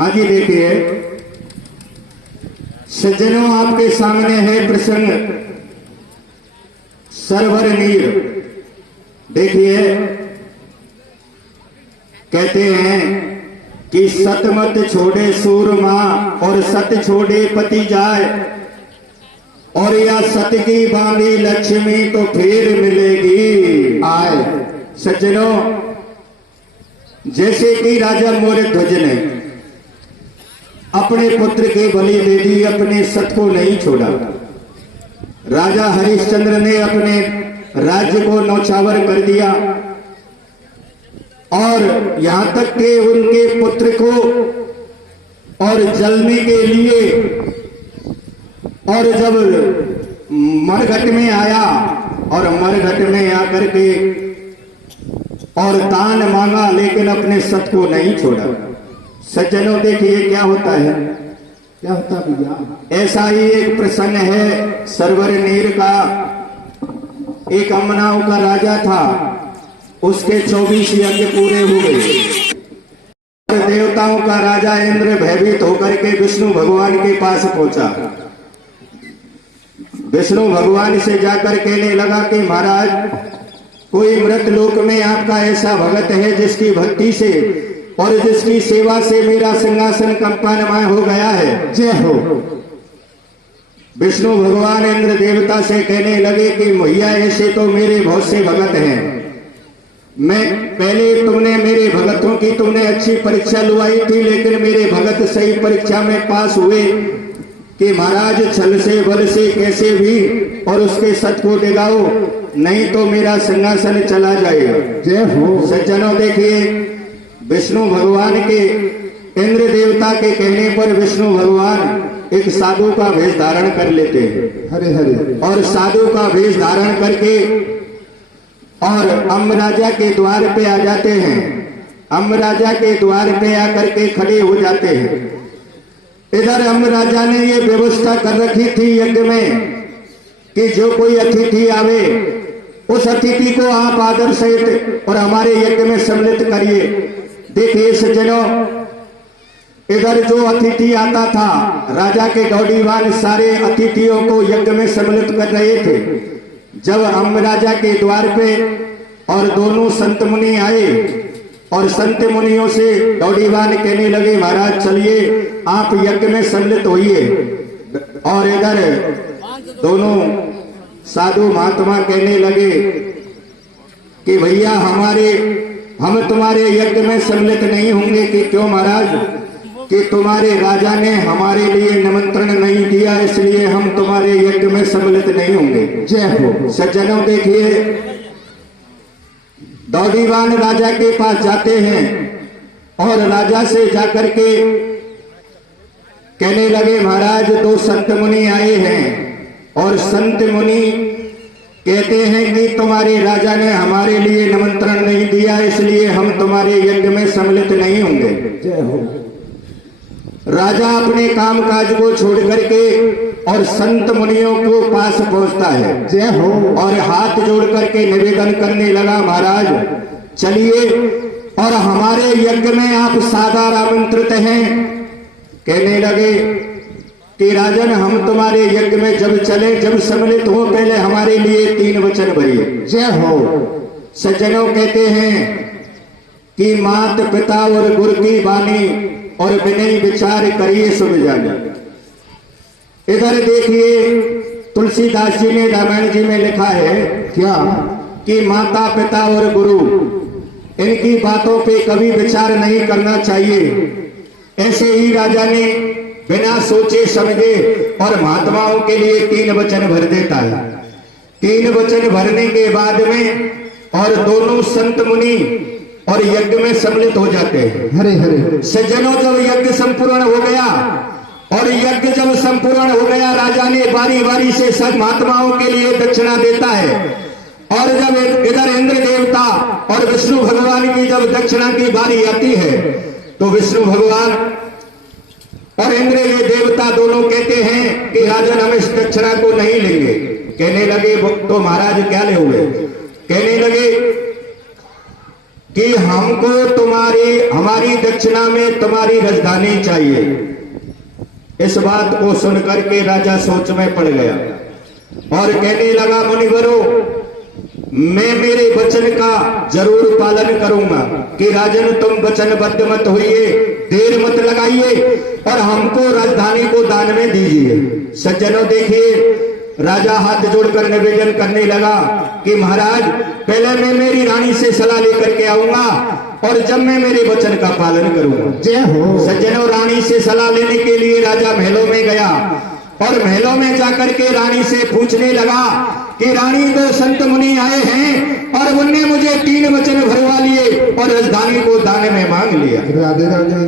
हाँ जी, देखिए सज्जनों, आपके सामने है प्रसंग सरवर नीर। देखिए, कहते हैं कि सत मत छोड़े सूरमा और सत छोड़े पति जाए, और या सत की बांधी लक्ष्मी तो फिर मिलेगी आए। सज्जनों, जैसे कि राजा मोरध्वज ने अपने पुत्र की बलि दे दी, अपने सत को नहीं छोड़ा। राजा हरिश्चंद्र ने अपने राज्य को नौछावर कर दिया, और यहां तक कि उनके पुत्र को और जलने के लिए, और जब मरघट में आया और मरघट में आकर के और दान मांगा, लेकिन अपने सत को नहीं छोड़ा। सज्जनों, देखिए क्या होता है, क्या होता भैया। ऐसा ही एक प्रसंग है सरवर नीर का। एक अमनाओं का राजा था, उसके 24 यज्ञ पूरे हुए। देवताओं का राजा इंद्र भयभीत होकर के विष्णु भगवान के पास पहुंचा। विष्णु भगवान से जाकर कहने लगा कि महाराज, कोई मृत लोक में आपका ऐसा भगत है जिसकी भक्ति से और जिसकी सेवा से मेरा सिंहासन कंपनमय हो गया है, जय हो। विष्णु भगवान इंद्र देवता से कहने लगे कि भैया, ऐसे तो मेरे बहुत से भगत हैं। मैं पहले तुमने मेरे भगतों की तुमने अच्छी परीक्षा लुआई थी, लेकिन मेरे भगत सही परीक्षा में पास हुए कि महाराज छल से बल से कैसे भी और उसके सत को डिगाओ, नहीं तो मेरा सिंहासन चला जाएगा, जय हो। सज्जनों, देखिए विष्णु भगवान के इंद्र देवता के कहने पर विष्णु भगवान एक साधु का वेश धारण कर लेते हैं, हरे हरे, और साधु का वेश धारण करके और अम्ब राजा के द्वार पे आ जाते हैं। अम्ब राजा के द्वार पे आकर के खड़े हो जाते हैं। इधर अम्ब राजा ने ये व्यवस्था कर रखी थी यज्ञ में कि जो कोई अतिथि आवे, उस अतिथि को आप आदर सहित और हमारे यज्ञ में सम्मिलित करिए। देखिए सज्जनों, इधर जो अतिथि आता था, राजा के गौड़ीवान सारे अतिथियों को यज्ञ में सम्मिलित कर रहे थे। जब अम्ब राजा के द्वार पे और दोनों संत मुनि आए, और संत मुनियों से गौड़ीवान कहने लगे, महाराज चलिए आप यज्ञ में सम्मिलित होइए। और इधर दोनों साधु महात्मा कहने लगे कि भैया, हम तुम्हारे यज्ञ में सम्मिलित नहीं होंगे। कि क्यों महाराज? कि तुम्हारे राजा ने हमारे लिए निमंत्रण नहीं दिया, इसलिए हम तुम्हारे यज्ञ में सम्मिलित नहीं होंगे, जय हो। सज्जनों, देखिए गौड़ीवान राजा के पास जाते हैं और राजा से जाकर के कहने लगे, महाराज दो संत मुनि आए हैं, और संत मुनि कहते हैं कि तुम्हारे राजा ने हमारे लिए निमंत्रण नहीं दिया, इसलिए हम तुम्हारे यज्ञ में सम्मिलित नहीं होंगे, जय हो। राजा अपने काम काज को छोड़ करके और संत मुनियों को पास पहुंचता है, जय हो, और हाथ जोड़ करके निवेदन करने लगा, महाराज चलिए और हमारे यज्ञ में आप सादर आमंत्रित हैं। कहने लगे कि राजन, हम तुम्हारे यज्ञ में जब चले, जब सम्मिलित हो, पहले हमारे लिए 3 वचन भरिए, जय हो। सज्जनों, कहते हैं कि मात पिता और गुरु की वाणी और विनय विचार करिए सुन जाने। इधर देखिए तुलसीदास जी ने रामायण जी में लिखा है क्या, कि माता पिता और गुरु, इनकी बातों पे कभी विचार नहीं करना चाहिए। ऐसे ही राजा ने बिना सोचे समझे और महात्माओं के लिए 3 वचन भर देता है। 3 वचन भरने के बाद में और दोनों संत मुनि और यज्ञ में सम्मिलित हो जाते हैं, हरे हरे। सज्जनों, जब यज्ञ संपूर्ण हो गया और यज्ञ जब संपूर्ण हो गया, राजा ने बारी बारी से सब महात्माओं के लिए दक्षिणा देता है। और जब इधर इंद्र देवता और विष्णु भगवान की जब दक्षिणा की बारी आती है, तो विष्णु भगवान और इंद्र ये देवता दोनों कहते हैं कि राजन, हम इस दक्षिणा को नहीं लेंगे। कहने लगे, तो महाराज क्या ले हुए? कहने लगे कि हमको हमारी दक्षिणा में तुम्हारी राजधानी चाहिए। इस बात को सुनकर के राजा सोच में पड़ गया और कहने लगा, मुनिवरों, मैं मेरे वचन का जरूर पालन करूंगा कि राजन तुम वचनबद्ध मत होइए, देर मत लगाइए और हमको राजधानी को दान में दीजिए। सज्जनों देखिए, राजा हाथ जोड़कर निवेदन करने लगा कि महाराज, पहले मैं मेरी रानी से सलाह लेकर के आऊंगा और जब मैं मेरे वचन का पालन करूंगा। जय हो। सज्जनों, रानी से सलाह लेने के लिए राजा महलों में गया और महलों में जाकर के रानी से पूछने लगा कि रानी, दो संत मुनि आए हैं और उनने मुझे 3 वचन भरवा लिए और राजधानी को दान में मांग लिया। राधे राधे।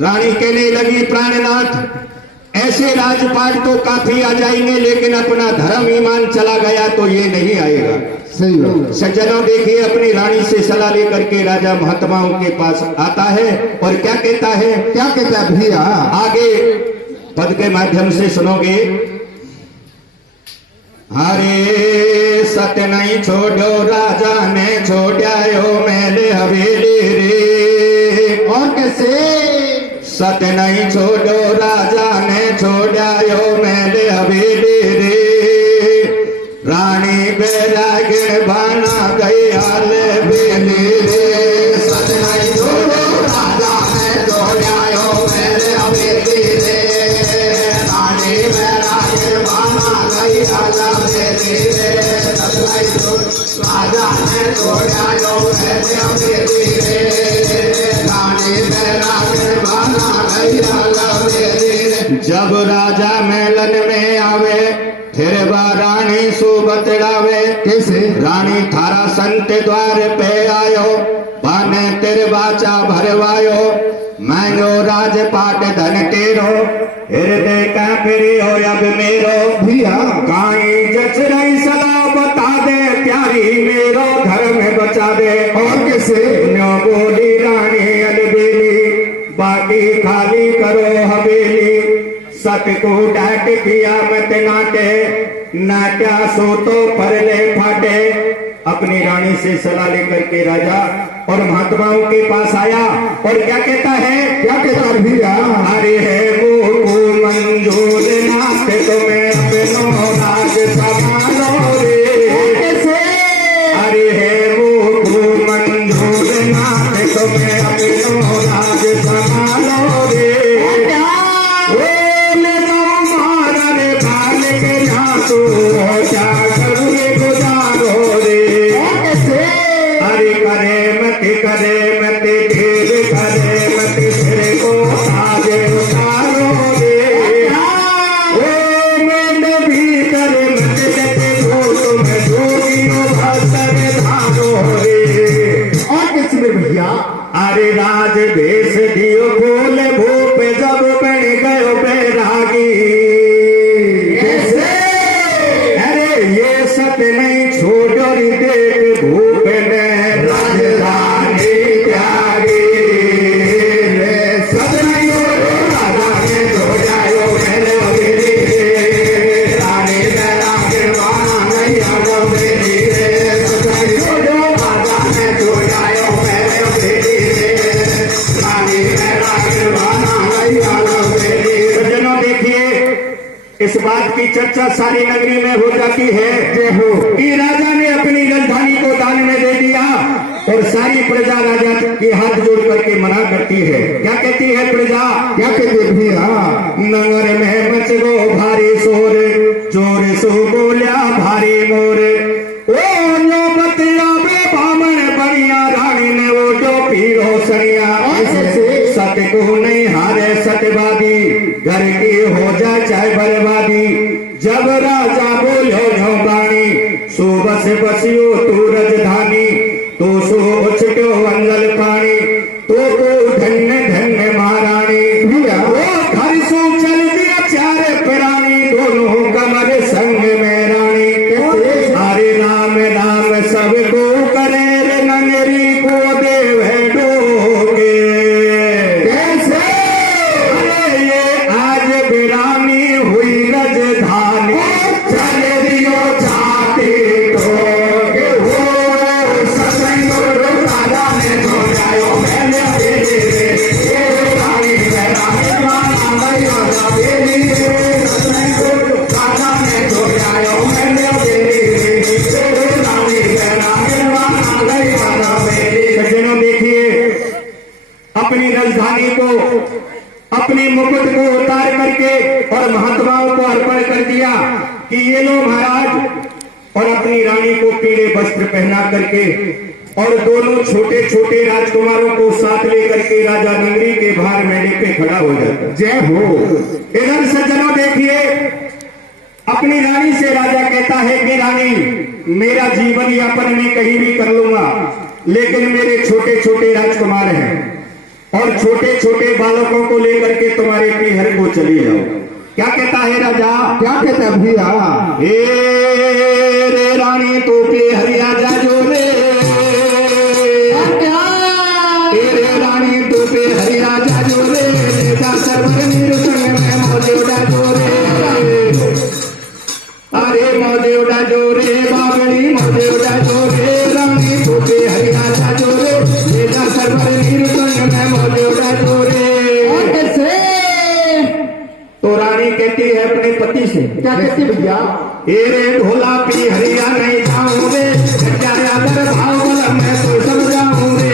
रानी कहने लगी, प्राणनाथ, ऐसे राजपाट तो काफी आ जाएंगे, लेकिन अपना धर्म ईमान चला गया तो ये नहीं आएगा। सही बात। सज्जनों देखिए, अपनी रानी से सलाह लेकर के राजा महात्माओं के पास आता है और क्या कहता है? क्या कहता है भैया? आगे पद के माध्यम से सुनोगे। हरे सत्य नहीं छोड़ो, राजा ने छोड़ायो मेले हवेली रे। और कैसे? सत्य नहीं छोड़ो, राजा ने छोड़ायो मेले हवेली रे। रानी बैरागिन बना गई हाल बेली रे। सत्य नहीं छोड़ो, राजा ने छोड़ायो मेले हवेली रे। रानी बैरागिन बना गई हाल बेली रे। सत्य नहीं छोड़ो, राजा ने छोड़ायो मेले हवेली रे। रानी बैरागिन बना गई हाल बेली रे। जब राजा मेलन में आवे, फिर बा रानी सो बतलावे। कैसे? रानी थारा संत द्वार पे आयो, बाने तेरे बाचा भरवायो। मांगो राजपाट धन तेरो, हृदय का फिरी हो अब मेरो। भैया काई जच रही सलाह बता दे, प्यारी मेरो धर्म बचा दे। और कैसे? न्यो बोली रानी अलबेली, बाकी खाली करो हवेली। सत को डांट किया मत नाटे, नाट्या सो तो परले फाटे। अपनी रानी से सलाह लेकर के राजा और महात्माओं के पास आया और क्या कहता है? क्या कहता है भैया? अरे है वो मंजूर नाथ तुम्हें अपनो राज संभालो रे। कैसे? अरे है वो मंजूर नाथ तुम्हें अपनो राज संभालो रे। क्या करूँगे गुजारो रे। अरे करे मत देर करे मत, सिर को आज उतारो रे। ओ मैं भीतर मत जते हो, तुम जोगियो भस्तर धारो रे। और कैसे मेरे भैया? अरे राज भेष दियो बोले भूप, जब बन गयो बैरागी। नहीं छोड़ो देख भूप ने राजधानी त्यागी। सब नहीं छोड़ो, राजा ने छोड़ायो मेरे हवेली रे। रानी बैरागिन बना गई हाल बेली रे। सब नहीं छोड़ो, राजा ने छोड़ायो मेरे हवेली रे। रानी बैरागिन बना गई हाल बेली। सज्जनों देखिए, इस बात की चर्चा सारी नगरी में हो जाती है कि राजा ने अपनी राजधानी को दान में दे दिया और सारी प्रजा राजा के हाथ जोड़ करके मना करती है। क्या कहती है प्रजा? क्या कहते हैं भैया? नगर में मच गो भारी शोर, चोर सो बोलिया भारी मोर। ओ नो बतिया बे बामन बढ़िया, रानी ने वो जो पीरो सरिया। सत्य को नहीं हारे सत्यवादी, घर की हो जाए चाहे बर्बादी। जब राजा बोलो जो बाणी, सो बस बसियो तू राजधानी। तो सो उछटो अंगल पानी, तो धन्य धन्य महारानी। वो घर सो चल दिया चार प्राणी, दोनों कमर संग में रानी। हरे राम राम सबको करे रे, नंगरी को देव डोगे। बिरानी हुई राजधानी, चल दियो छाती तो अपने मुकुट को उतार करके और महात्माओं को अर्पण कर दिया कि ये लो महाराज, और अपनी रानी को पीले वस्त्र पहना करके और दोनों छोटे छोटे राजकुमारों को साथ लेकर के राजा नगरी के बाहर मेले पे खड़ा हो जाता। जय हो। इधर सज्जनों देखिए, अपनी रानी से राजा कहता है कि रानी, मेरा जीवन यापन मैं कहीं भी कर लूंगा, लेकिन मेरे छोटे छोटे राजकुमार हैं और छोटे छोटे बालकों को लेकर के तुम्हारे पीहर को चली जाओ। क्या कहता है राजा? क्या कहता है भैया? ए रे रानी तो पीहरिया जाजो रे, ए रे रानी तो पीहरिया जाजो रे, लेता सरवर निरसंग में मोजे जाजो रे, अरे मोजे जाजो रे बाबड़ी, मोजे जाजो रे रानी तो पीहरिया जाजो रे, लेता सरवर निरसंग में मोजे जाजो रे। तो रानी कहती है अपने पति से, क्या कहती भैया? ए रे ढोला पीहरिया नहीं जाऊं रे, क्या यादर भाव बोला मैं तो समझाऊं रे,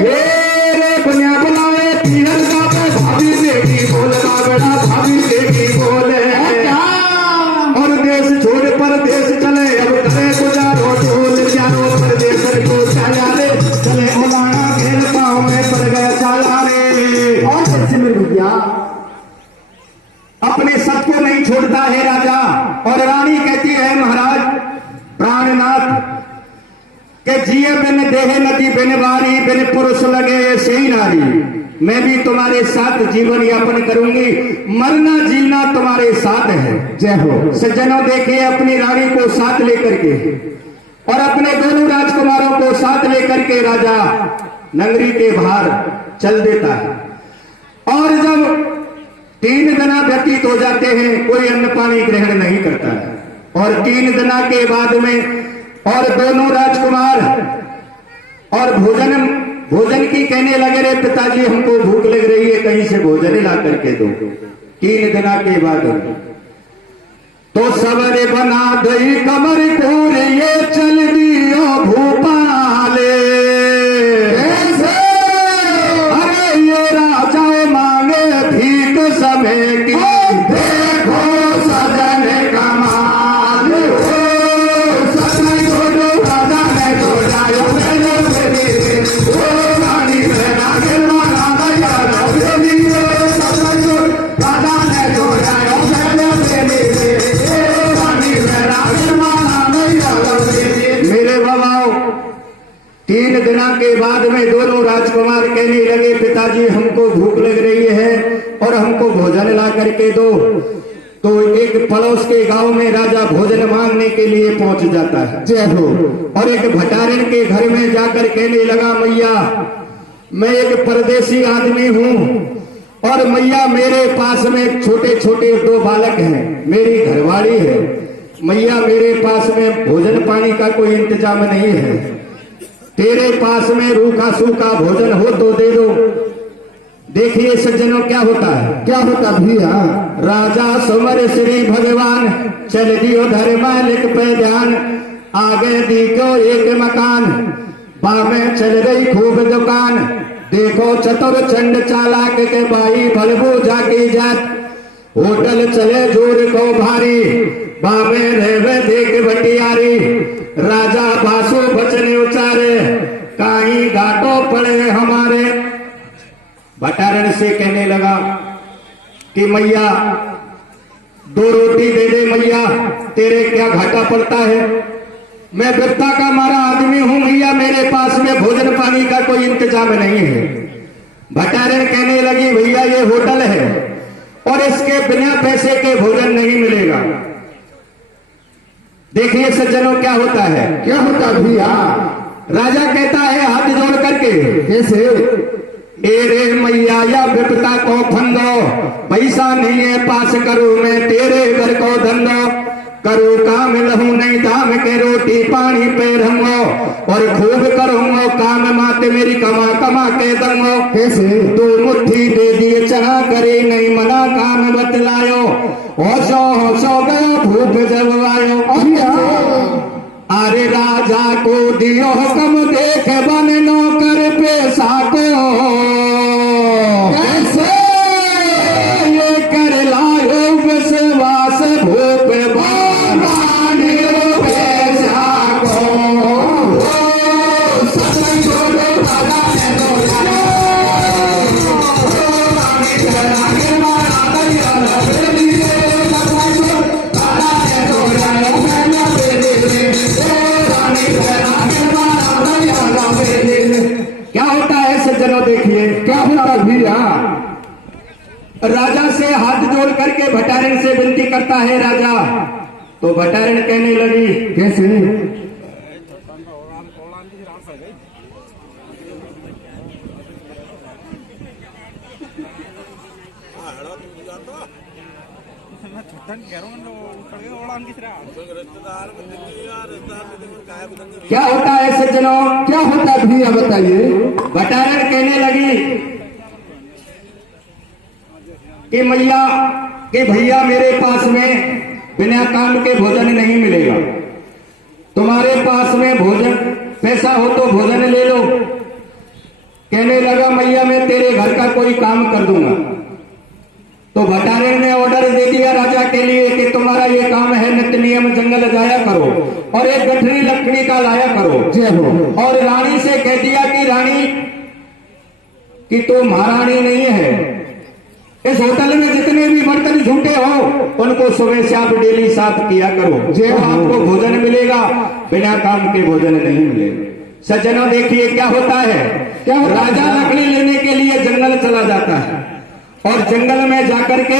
रे बनिया बुलाए पीहर का पे भाभी बेटी बोल, बाबड़ा भाभी बेटी बोले, और देश छोड़ परदेश चले, अब करे गुजारो ढोल चारो परदेश को चला रे, चले उलाना घेर पाँव में पड़ गया चाला रे। और कैसे मेरे भैया? अपने सबको नहीं छोड़ता है राजा, और रानी कहती है महाराज प्राणनाथ के जिए बिन देह नदी बिन बारी, बिन पुरुष लगे सही नारी, मैं भी तुम्हारे साथ जीवन यापन करूंगी, मरना जीना तुम्हारे साथ है। जय हो। सज्जनों देखिए, अपनी रानी को साथ लेकर के और अपने दोनों राजकुमारों को साथ लेकर के राजा नगरी के बाहर चल देता है। और जब 3 दिन व्यतीत हो जाते हैं, कोई अन्न पानी ग्रहण नहीं करता है, और 3 दिन के बाद में और दोनों राजकुमार और भोजन की कहने लगे, रे पिताजी हमको भूख लग रही है, कहीं से भोजन ला करके दो। 3 दिन के बाद तो सवरे बना दई कमर कोर, ये चल दियो भूपाले, अरे ये राजा मांगे भीख समय की, देखो सजन कमाल, सजन छोड़ो राजा ने छोड़ायो मैंने तेरे, ओ रानी मेरा गिरवाना भैया तेरी, सजन छोड़ राजा ने छोड़ायो मैंने तेरे, ओ रानी मेरा गिरवाना भैया तेरी। मेरे बाबाओ, 3 दिन के बाद में दोनों राजकुमार कहने लगे, पिताजी हमको भूख लग रही है और हमको भोजन ला करके दो। तो एक पड़ोस के गांव में राजा भोजन मांगने के लिए पहुंच जाता है। जय हो। और एक भटारन के घर में जाकर कहने लगा, मैया मैं एक परदेसी आदमी हूं और मैया मेरे पास में छोटे छोटे 2 बालक हैं, मेरी घरवाली है, मैया मेरे पास में भोजन पानी का कोई इंतजाम नहीं है, तेरे पास में रूखा सूखा भोजन हो तो दे दो। देखिए सज्जनों क्या होता है? क्या होता भैया? राजा सुमर श्री भगवान, चल दियो धर मालिक पे ध्यान, आगे दी को एक मकान, बामे चल रही खूब दुकान, देखो चतुर चंड चालाक के भाई भलबू जाकी जात, होटल चले जोर को भारी, बामे रहवे देख भटियारी, राजा बासु बचने उचारे, काई घाटो पड़े हमारे। भटारन से कहने लगा कि मैया 2 रोटी दे दे मैया, तेरे क्या घाटा पड़ता है, मैं विपदा का मारा आदमी हूं मैया, मेरे पास में भोजन पानी का कोई इंतजाम नहीं है। भटारन कहने लगी, भैया ये होटल है और इसके बिना पैसे के भोजन नहीं मिलेगा। देखिए सज्जनों क्या होता है? क्या होता भैया? राजा कहता है हाथ जोड़ करके, कैसे? ए रे मैया या विपदा को फंदो, पैसा नहीं है पास करूं मैं तेरे घर को धंधो, करो काम लहू नहीं दाम के रोटी पानी पे रंगो, और खूब करूंगो काम माते मेरी कमा कमा के दंगो। कैसे? 2 मुट्ठी दे दिए चढ़ा करे नहीं मना काम बतलायो, होशो गयो भूप जब आयो। अरे राजा को दियो हुक्म देख बन नौकर पेशा को, राजा से हाथ जोड़ करके भटारण से विनती करता है राजा। तो भटारण कहने लगी, कैसे? क्या होता है सज्जनों? क्या होता है भैया बताइए। भटारण कहने लगी कि मैया कि भैया मेरे पास में बिना काम के भोजन नहीं मिलेगा। तुम्हारे पास में भोजन पैसा हो तो भोजन ले लो। कहने लगा मैया मैं तेरे घर का कोई काम कर दूंगा। तो भटारण ने ऑर्डर दे दिया राजा के लिए कि तुम्हारा ये काम है, नित्य नियम जंगल जाया करो और एक गठरी लकड़ी का लाया करो। जय हो। और रानी से कह दिया कि रानी कि तू महारानी नहीं है, इस होटल में जितने भी बर्तन झूठे हो उनको सुबह से आप डेली साफ किया करो। जय तो हो। आपको भोजन मिलेगा, बिना काम के भोजन नहीं मिलेगा। सज्जनों देखिए क्या होता है। क्या होता है? राजा लकड़ी लेने के लिए जंगल चला जाता है और जंगल में जाकर के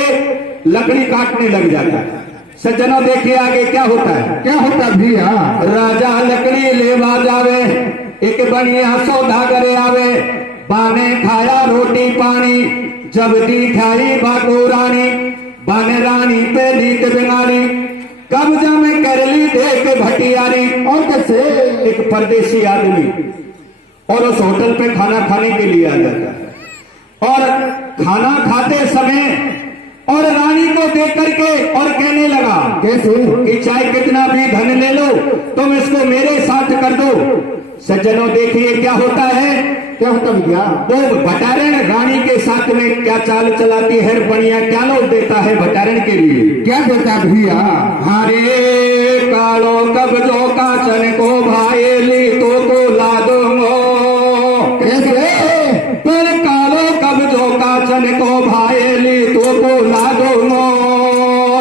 लकड़ी काटने लग जाता है। सज्जनों देखिए आगे क्या होता है। क्या होता है भैया? राजा लकड़ी लेवा जावे, एक बढ़िया सौदा करे आवे। बाने खाया रोटी पानी, जब दी खाई बाको रानी। बाने रानी पे नीत बिनारी, कब्जा में कर ली देख भटियारी। और कैसे? एक परदेसी आदमी और उस होटल पे खाना खाने के लिए आ जाता है और खाना खाते समय और रानी को देख करके और कहने लगा कैसे? कि चाहे कितना भी धन ले लो तुम इसको मेरे साथ कर दो। सज्जनों देखिए क्या होता है। क्या होता है भैया? वो भटारण रानी के साथ में क्या चाल चलाती है, बढ़िया क्या लोग देता है भटारण के लिए। क्या देता है भैया? हरे कालो कब्जो का चन को भाईली तो को ला दूंगो। कैसे? पर कालो कब्जो का चन को भाईली तो को ला दूंगो।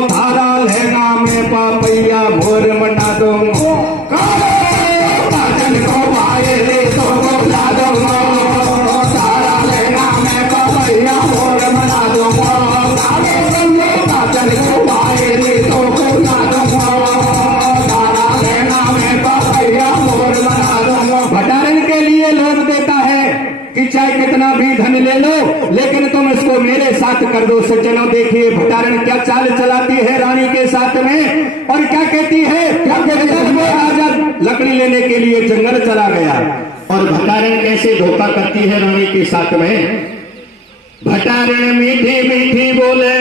थारा लहंगा में पापैया भोर मना दूंगो। कालो का चन को भाईली तो को ला दूंगो। थारा लहंगा में पापैया भोर मना दूंगो। कालो का चन को भाईली तो को ला दूंगो। थारा लहंगा में पापैया भोर मना दूंगो। भटारण के लिए लोग देता है कि चाहे कितना भी धन ले लो लेकिन तुम इसको मेरे साथ कर दो। सज्जनों देखिए भटारण क्या चाल चलाती है रानी के साथ में और क्या कहती है। क्या कहती है? वो राजा लकड़ी लेने के लिए जंगल चला गया और भटारण कैसे धोखा करती है रानी के साथ में। भटारण मीठी मीठी बोले,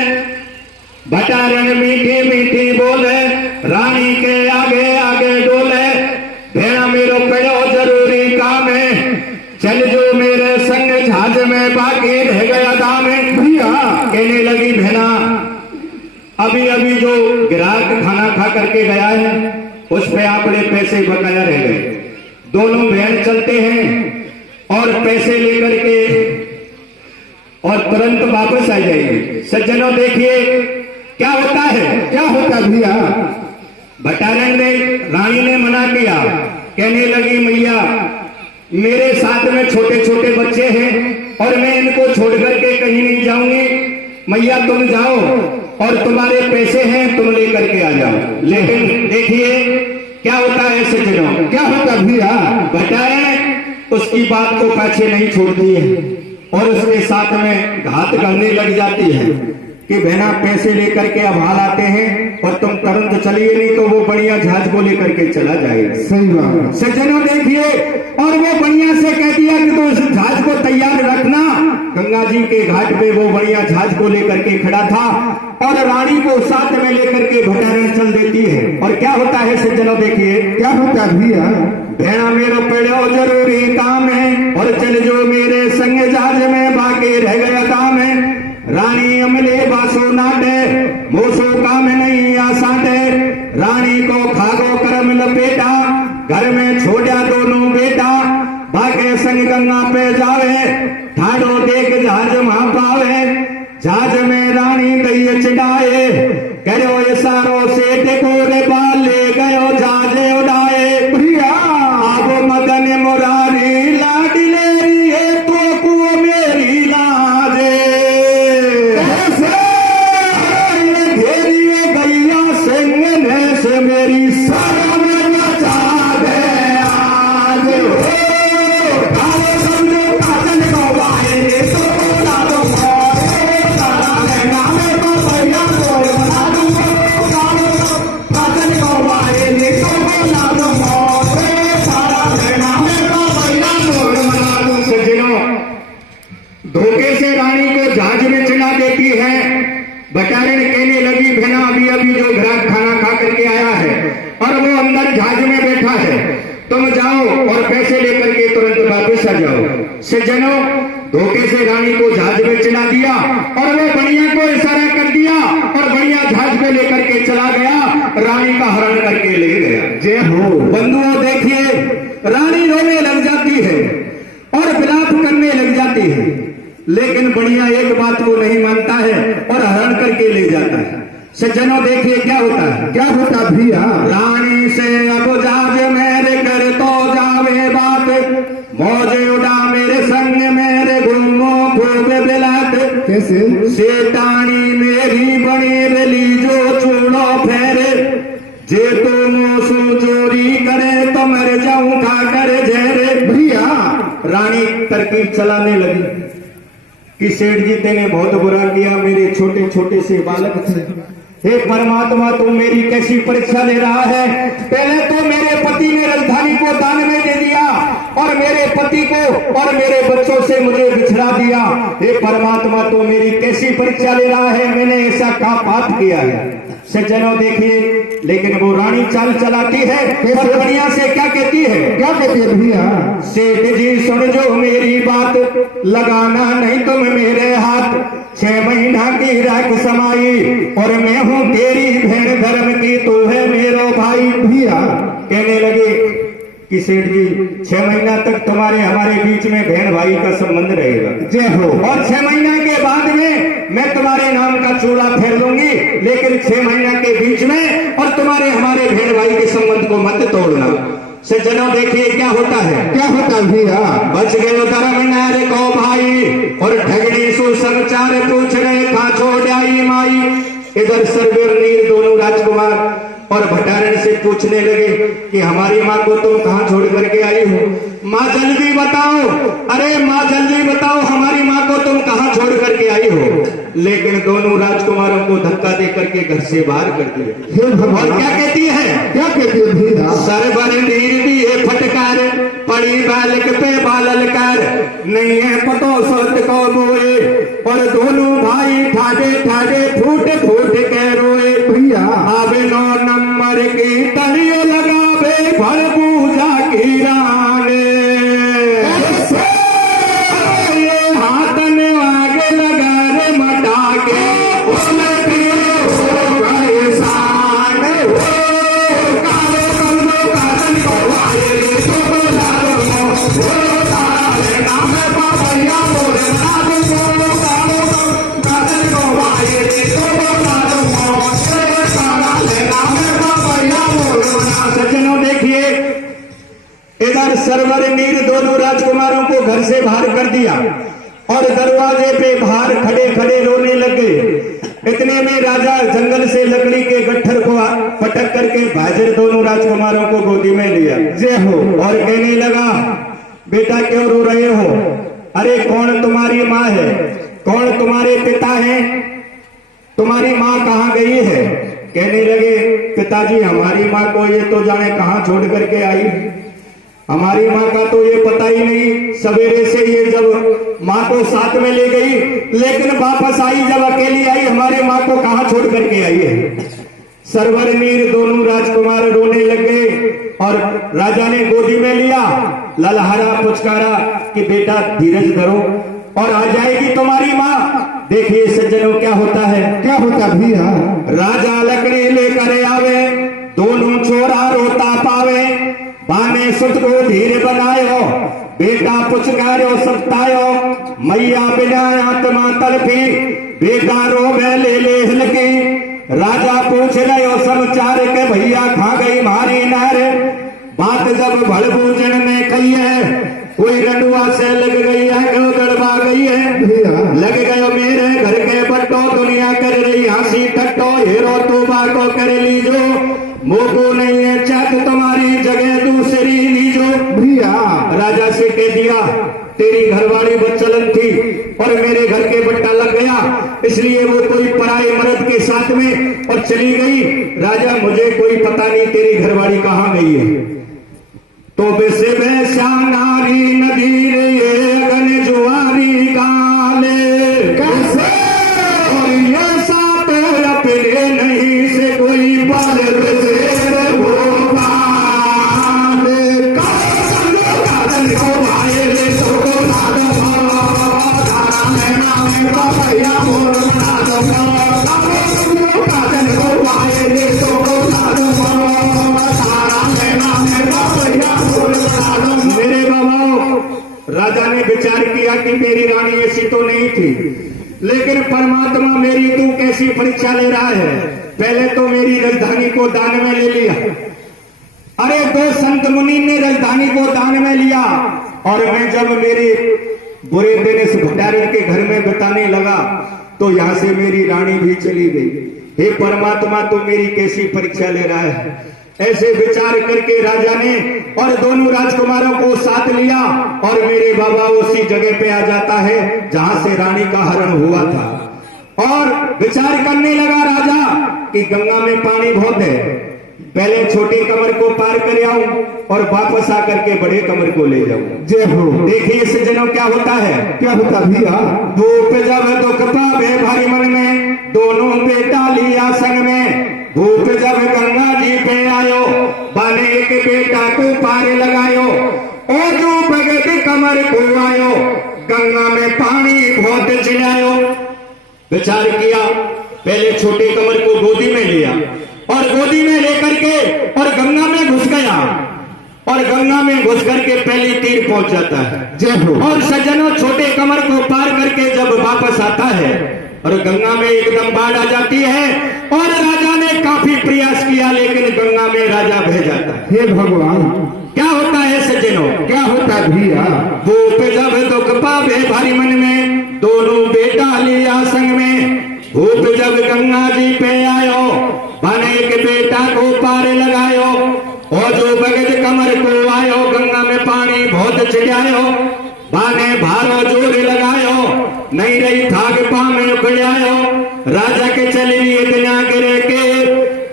भटारण मीठी मीठी बोले, रानी के आगे आगे डोले। भेड़ा मेरो कड़ो जरूरी काम है, चल जो मेरे संग जहाज में बाकी रह गया दाम है। भैया कहने लगी भेना अभी अभी जो ग्राहक खाना खा करके गया है उस पे आपने पैसे बकाया रह गए। दोनों बहन चलते हैं और पैसे लेकर के और तुरंत वापस आ जाएंगे। सज्जनों देखिए क्या होता है। क्या होता है भैया? भटारण ने रानी ने मना किया, कहने लगी मैया मेरे साथ में छोटे छोटे बच्चे हैं और मैं इनको छोड़ करके कहीं नहीं जाऊंगी। मैया तुम जाओ और तुम्हारे पैसे हैं तुम लेकर के आ जाओ। लेकिन देखिए क्या होता है सज्जनों। क्या होता है भैया? भटारण उसकी बात को पीछे नहीं छोड़ती है और उसके साथ में घात करने लग जाती है कि बहना पैसे लेकर के अब हाल आते हैं और तुम तुरंत चलिए नहीं तो वो बढ़िया जहाज को लेकर के चला जाएगा। सही बात। सज्जनों देखिए और वो बढ़िया से कह दिया कि तो इस जहाज को तैयार रखना। गंगा जी के घाट पे वो बढ़िया जहाज को लेकर के खड़ा था और रानी को साथ में लेकर के भटारण चल देती है। और क्या होता है सज्जनों देखिए। क्या होता है भैया? भेड़ा मेरो पेड़ो जरूरी काम है और चल जो मेरे संग जहाज में बाकी रह गया काम है। रानी अमले बासो नाटे मोसो काम नहीं आसाटे। रानी को खागो करम लपेटा घर में छोड़ा दोनों बेटा। बाके संग गंगा पे जावे ठाडो देख जहाज वहां पावे। जहाज में रानी दई चिटाए करो इशारो से टेको रे बाल ले गयो जहाज उड़ाए। भैया अब मदन मुरारी लाडले रे तो को मेरी लाजे। जहाज में चला देती है। भटारण कहने लगी, बहना अभी अभी जो ग्राहक खाना खा करके आया है और वो अंदर जहाज में बैठा है, तुम जाओ और पैसे लेकर के तुरंत वापस आ जाओ। सज्जनों, धोखे से रानी को जहाज में चला दिया और वो बढ़िया को इशारा कर दिया और बढ़िया जहाज में लेकर के चला गया, रानी का हरण करके ले गया। जय हो। बंधुओं देखिए, रानी रोने लग जाती है और विलाप करने लग जाती है, लेकिन बढ़िया एक बात को नहीं मानता है और हरण करके ले जाता है। सज्जनों देखिए क्या होता है। क्या होता भैया? रानी से अब जाज मेरे कर तो जावे बात, मौज उड़ा मेरे संग मेरे घूमो खूब बिलात। कैसे? सेतानी मेरी बनी रली जो चूड़ो फेरे, जे तुम सु चोरी करे तो मर जाऊं खा कर झेरे। भैया रानी तरकीब चलाने लगी कि सेठ जी तेने बहुत बुरा किया, मेरे छोटे छोटे से बालक थे। हे परमात्मा, तू मेरी कैसी परीक्षा ले रहा है। पहले तो मेरे पति ने राजधानी को दान में दे दिया और मेरे पति को और मेरे बच्चों से मुझे बिछड़ा दिया। हे परमात्मा, तू मेरी कैसी परीक्षा ले रहा है, मैंने ऐसा क्या पाप किया है। सज्जनों देखिए, लेकिन वो रानी चाल चलाती है और बढ़िया से क्या कहती है। क्या कहती है भैया? सेठ जी सुन जो मेरी बात, लगाना नहीं तुम मेरे हाथ। 6 महीना की राख समाई और मैं हूँ तेरी बहन धर्म की, तू है मेरो भाई। भैया कहने लगे कि सेठ जी 6 महीना तक तुम्हारे हमारे बीच में बहन भाई का संबंध रहेगा। जय हो। और 6 महीना के बाद में मैं तुम्हारे नाम का चूड़ा फेर लूंगी, लेकिन 6 महीना के बीच में और तुम्हारे हमारे बहन भाई के संबंध को मत तोड़ना। सज्जनों देखिए क्या होता है। क्या होता भैया? बच गए धर्म नार को भाई और ठगड़ी सुसमाचार पूछ रहे खा छोड़ आई माई। इधर सरवीर नीर दोनों राजकुमार और भटारण से पूछने लगे कि हमारी माँ को तुम कहाँ छोड़ करके आई हो। माँ जल्दी बताओ, अरे माँ जल्दी बताओ, हमारी माँ को तुम कहाँ छोड़ करके आई हो। लेकिन दोनों राजकुमारों को धक्का दे करके घर से बाहर कर दिया। हे और भगवान, क्या कहती है। क्या कहती है भैया? सरवर नीर दिए फटकार, पड़ी बालक पे बालल कर, नहीं है पतो सोत को बोए और दोनों भाई ठाडे ठाडे फूट फूट के रोए। भैया आवे 9 नंबर की तलियो लगावे फल पूजा की राने, ये हाथन आगे लगा रे मटा के उसमें फिर हो गए सान। काले कमलो काजल को आए रे तो लालो वो तारे नाम पापैया मोरे नाम को कालो काजल को आए रे तो लालो वो तारे नाम पापैया मोरे। सज्जनों देखिए, इधर सरवर नीर दोनों राजकुमारों को घर से बाहर कर दिया और दरवाजे पे बाहर खड़े खड़े रोने लगे। इतने में राजा जंगल से लकड़ी के गट्ठर को पटक करके बाजर दोनों राजकुमारों को गोदी में लिया। जय हो। और कहने लगा, बेटा क्यों रो रहे हो। अरे कौन तुम्हारी माँ है, कौन तुम्हारे पिता हैं, तुम्हारी माँ कहाँ गई है। कहने लगे, पिताजी हमारी माँ को ये तो जाने कहाँ छोड़ करके आई, हमारी माँ का तो ये पता ही नहीं। सवेरे से ये जब माँ को साथ में ले गई, लेकिन वापस आई जब अकेली आई, हमारी माँ को कहाँ छोड़ करके आई है। सरवर नीर दोनों राजकुमार रोने लगे और राजा ने गोदी में लिया, ललहारा पुचकारा कि बेटा धीरज धरो और आ जाएगी तुम्हारी माँ। देखिए सज्जनों क्या होता है। क्या होता भैया? राजा लकड़ी लेकर आवे, दोनों छोरा रोता पावे, बाने सुत को धीरे बनायो, बेटा पुचकारो सतायो, मैया बिना आत्मा तड़पी, बेटा रोवे ले ले हलकी। राजा पूछ रहे समाचार के भैया खा गई मारी नार। बात जब भड़बूजन ने कही है, कोई रंडुआ से लग गई है, गड़बा गई है, लग गयो मेरे घर के बट्टो, दुनिया कर रही हंसी टट्टो, हेरो तो बाको कर लीजो, मोको नहीं है चाक तुम्हारी जगह दूसरी लीजो। भैया राजा से कह दिया, तेरी घरवाली बच्चलन थी और मेरे घर के बट्टा लग गया, इसलिए वो कोई पराए मर्द के साथ में और चली गई। राजा मुझे कोई पता नहीं तेरी घरवाली कहाँ गई है। तो बेसे बेसा नारी नदी रे गन जुआरी काले, कैसे भैया मोर बना दूंगा काजल को आए ले तो बना दूंगा तारा लेना मेरा भैया मोर बना दूंगा। मेरे बाबा राजा ने विचार किया कि मेरी रानी ऐसी तो नहीं थी, लेकिन परमात्मा मेरी तू कैसी परीक्षा ले रहा है। पहले तो मेरी राजधानी को दान में ले लिया। अरे दो संत मुनि ने राजधानी को दान में लिया, और मैं जब मेरे बुरे दिन इस भंडारण के घर में बिताने लगा तो यहां से मेरी रानी भी चली गई। हे परमात्मा तू मेरी कैसी परीक्षा ले रहा है। ऐसे विचार करके राजा ने और दोनों राजकुमारों को साथ लिया और मेरे बाबा उसी जगह पे आ जाता है जहां से रानी का हरण हुआ था। और विचार करने लगा राजा कि गंगा में पानी बहुत है, पहले छोटे कमर को पार कर आऊं और वापस आकर के बड़े कमर को ले जाऊं। जय हो। देखिए सज्जनों क्या होता है। क्या होता भैया? धूप जब दुख पावे भारी मन में, दोनों बेटा लिया संग में। धूप जब गंगा जी पे आयो, बाने एक बेटा को पार लगायो। और जो भगत कमर को आयो, गंगा में पानी बहुत चिल्लायो। विचार किया, पहले छोटे कमर को गोदी में लिया और गोदी में लेकर के और गंगा में घुस गया, और गंगा में घुस करके पहली तीर पहुंच जाता है। जय हो। और सज्जनों छोटे कमर को पार करके जब वापस आता है और गंगा में एकदम बाढ़ आ जाती है, और राजा ने काफी प्रयास किया लेकिन गंगा में राजा बह जाता है। हे भगवान, क्या होता है सज्जनों? क्या होता भैया? धूप जब दुख पावे भारी मन में, दोनों बेटा लिया संग में। धूप जब गंगा जी पे आयो, बने एक बेटा को पार लगायो। और जो भगत कमर को आयो, गंगा में पानी बहुत चिड़ायो। बाने भारो जोर लगायो, नहीं रही थाक पा में उखड़ायो। राजा के चले इतना गिरे के,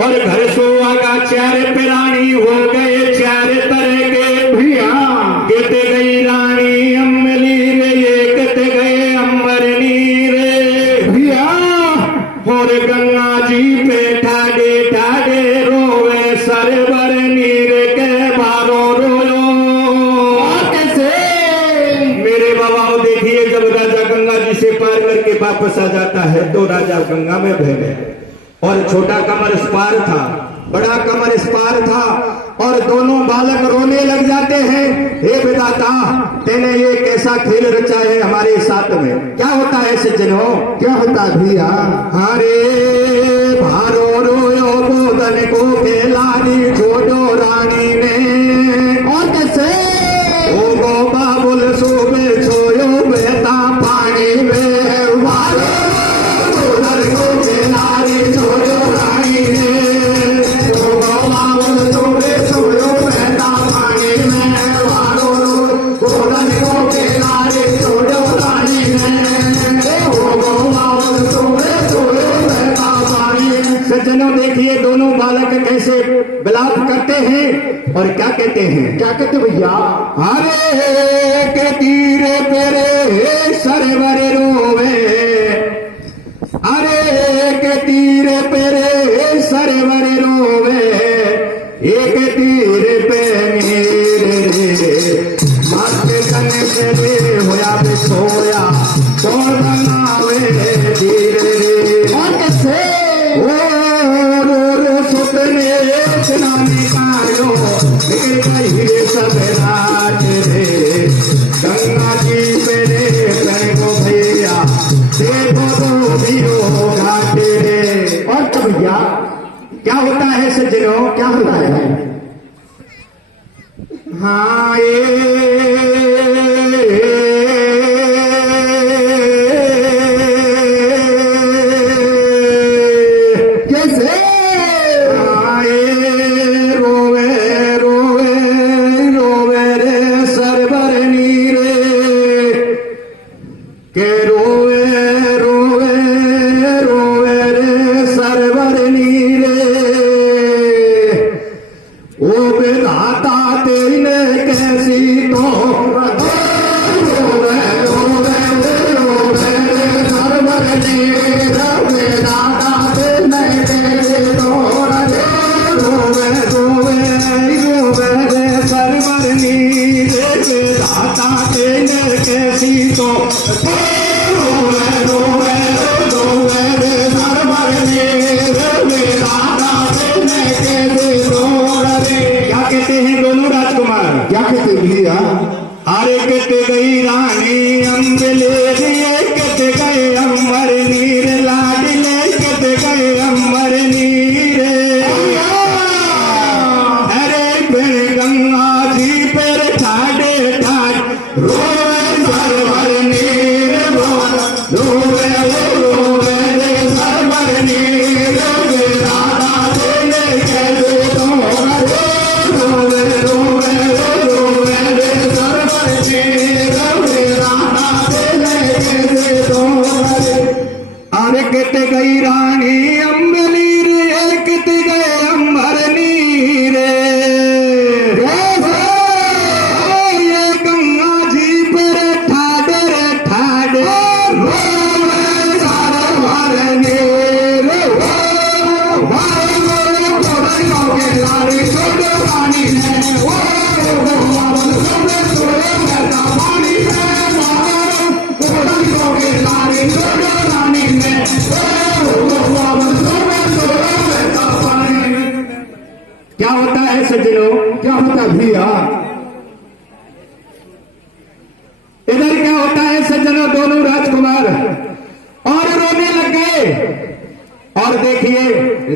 और घर सो आगा चार प्राणी हो गए चार तरह के। भैया कित गई रानी अम्बली रे, ये कित गए अम्बरनी रे। भैया और गंगा जी पे ठाडे ठाडे रोवे सरवर नीर के बारो रोयो। कैसे? मेरे बाबा देखिए, जब राजा गंगा जी से पार करके वापस आ जाता है तो राजा गंगा में बह गया, और छोटा कमर इस पार था, बड़ा कमर इस पार था, और दोनों बालक रोने लग जाते हैं। हे विधाता, तेने ये कैसा खेल रचा है हमारे साथ में। क्या होता है सज्जनों? क्या होता भैया? हरे भारो रोयो गोदन को खेलारी छोड़ो रानी ने। और कैसे? ओ गो बाबुल सोबे छोयो बहता पानी में। भारो गोदन को खेलारी छोड़ो रानी ने। ओ गो बाबुल सोबे छोयो बहता पानी में। भारो गोदन को खेलारी छोड़ो रानी ने। ओ गो बाबुल सोबे छोयो बहता पानी में। सज्जनों देखिए, दोनों बालक कैसे विलाप करते हैं और क्या कहते हैं। क्या कहते भैया? हरे के तीरे पेरे सरवर रोवे, अरे के तीरे पेरे सरवर रोवे। एक तीर पे मेरे मत कन पे होया बिछोया, कौन बनावे धीरे रे। और कैसे? ओ रो रो सुतने इतना निकालो, निकल गई सब रात रे। गंगा जी पे रे कर को भैया, देखो तो भीरो घाट रे। और क्या भैया? क्या होता है सज्जनों? क्या होता है? हाँ कैसे? रोवे रोवे रोवे रे सरवर नीरे के। रोवे रोवे रोवे रे सरवर नीरे। ओ विधाता तेने के कित गई रानी अम्बली रे कित गए अंबर नीरे ये गंगा जी पर ठाडे रे ठाडे क्या होता है सज्जनों, क्या होता भैया? इधर क्या होता है सज्जनों, दोनों राजकुमार और रोने लग गए। और देखिए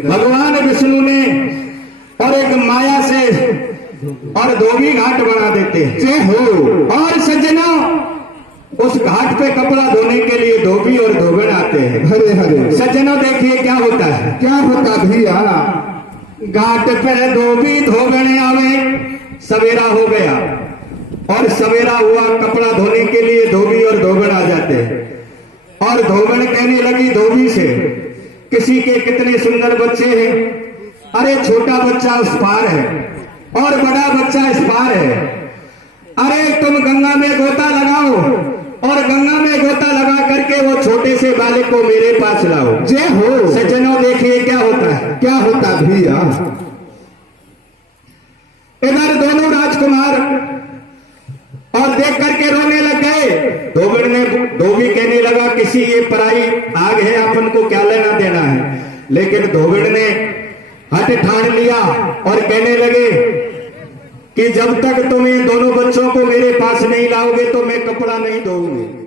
भगवान विष्णु ने और एक माया से और धोबी घाट बना देते हैं। जय हो। और सज्जनों उस घाट पे कपड़ा धोने के लिए धोबी और धोबन आते हैं। हरे हरे। सज्जनों देखिए क्या होता है, क्या होता भैया? घाट पे धोबी धोबन आवे, सवेरा हो गया और सवेरा हुआ, कपड़ा धोने के लिए धोबी और धोबन आ जाते हैं। और धोबन कहने लगी धोबी से, किसी के कितने सुंदर बच्चे हैं, अरे छोटा बच्चा उस पार है और बड़ा बच्चा इस पार है, अरे तुम गंगा में गोता लगाओ और गंगा में गोता लगा करके वो छोटे से बालक को मेरे पास लाओ। जय हो। सज्जनों देखिए क्या होता है, क्या होता भैया? इधर दोनों राजकुमार और देख करके रोने लग गए। धोबी कहने लगा किसी ये पराई आग है, अपन को क्या लेना देना है। लेकिन धोबन ने हट ठान लिया और कहने लगे कि जब तक तुम इन दोनों बच्चों को मेरे पास नहीं लाओगे तो मैं कपड़ा नहीं धोऊंगी।